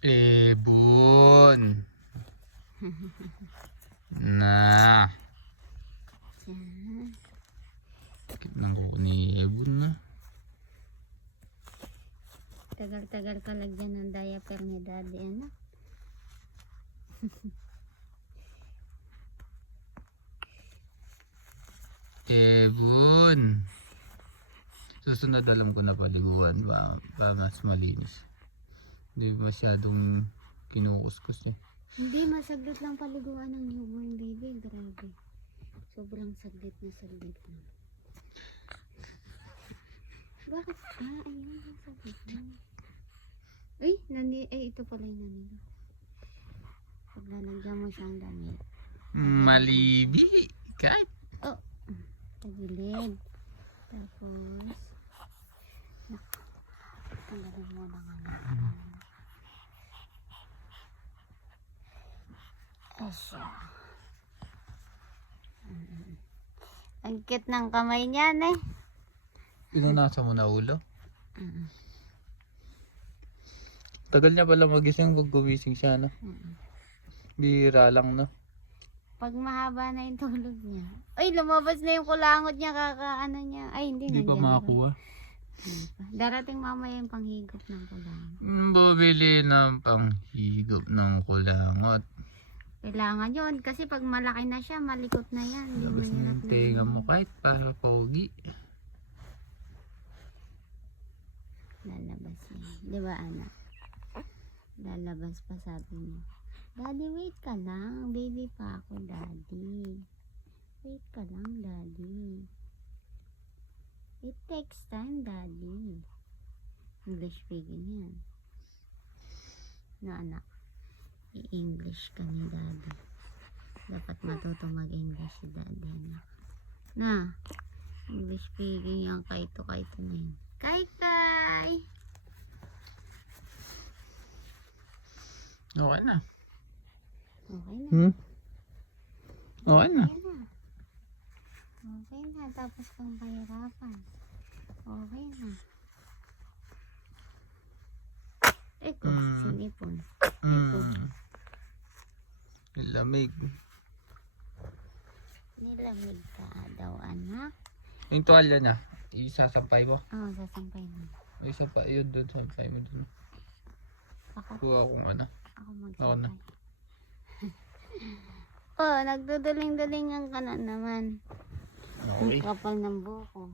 Ebon. Na. Yan. Sakit ng kuko ni Ebon na. Tagal-tagal ka lagyan ng diaper ni daddy, anak. Ebon. Susunod alam ko na paliguan ba mas malinis. Hindi masyadong kinukuskus eh. Hindi, masaglit lang paliguan ng newborn baby. Grabe. Sobrang saglit na saglit lang. Bakit ka? Ayun, saglit na. Uy, ito pala yung nanilo. Paglalagyan mo siyang damit. Malibi. Kahit. Oh, tagilid. Tapos, tanggalin mo na nga natin. Asya. Ang cute ng kamay niyan eh. Pinunasa mo na ulo? Tagal niya pala magising pag gumising siya, no? Bihira lang, no? Pag mahaba na yung tulog niya. Ay, lumabas na yung kulangot niya, kakaano niya. Ay, hindi Hindi pa makakuha. Darating mamaya yung panghigop ng kulangot. Bumili ng panghigop ng kulangot. Kailangan yun, kasi pag malaki na siya, malikot na yan. Labas na yung tenga mo kahit para pogi. Lalabas yan. Di ba, anak? Lalabas pa, sabi mo. Daddy, wait ka lang. Baby pa ako, daddy. Wait ka lang, daddy. It takes time, daddy. English speaking yan. No, anak. I-English ka ni daddy. Dapat matuto mag-English si daddy, anak. Na, English speaking yan. Kaito na yun. Kai! Okay na. Okay na. Okay na. Okay na. Tapos kang pahirapan. Okay na. Eko, sinipon. Nilamig. Nilamig ka daw, anak. Yung tuwalya niya, isasampay mo? Oo, sasampay mo. Ay, isa pa yun doon, sampay mo doon. Ako. Kuha akong ano. Ako Ako na. magsampay. Oh, nagduduling-dulingan ka na naman. Okay. Ang kapal ng buko.